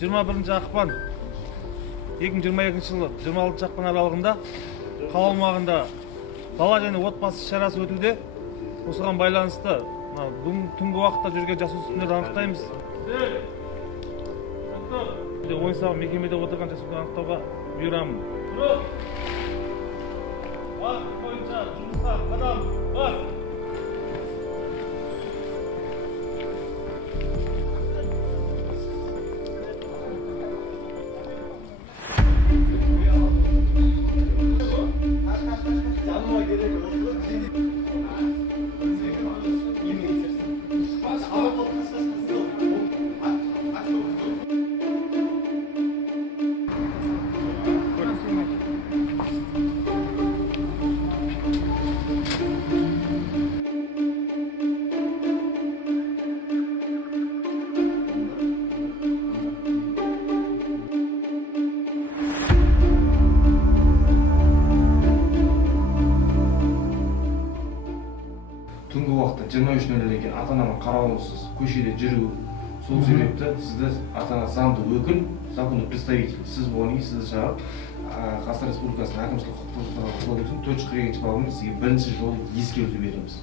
21 ақпан 2022 жылы 26 ақпан аралығында қала аумағында бала және отбасы шарасы өтуде. Осыған байланысты бүгін түнгі уақытта жүрген жасөспірімдерді анықтаймыз. Ойын-сауық мекемеде отырған жасөспірімдерді анықтауға бұйырамын. Бағыт бойынша жұмысқа қадам бас. Түнгі уақытта 23:00-ге ата-ананы қарауынсыз көшеде жүру. Сол себепті сізді ата-ана заңды өкіл, законный представитель. Сіз болғаннан кейін сізді шақырып, Қазақстан Республикасының әкімшілік құқық бұзушылық кодексінің 442 бабымен сізге бірінші жолы ескерту береміз.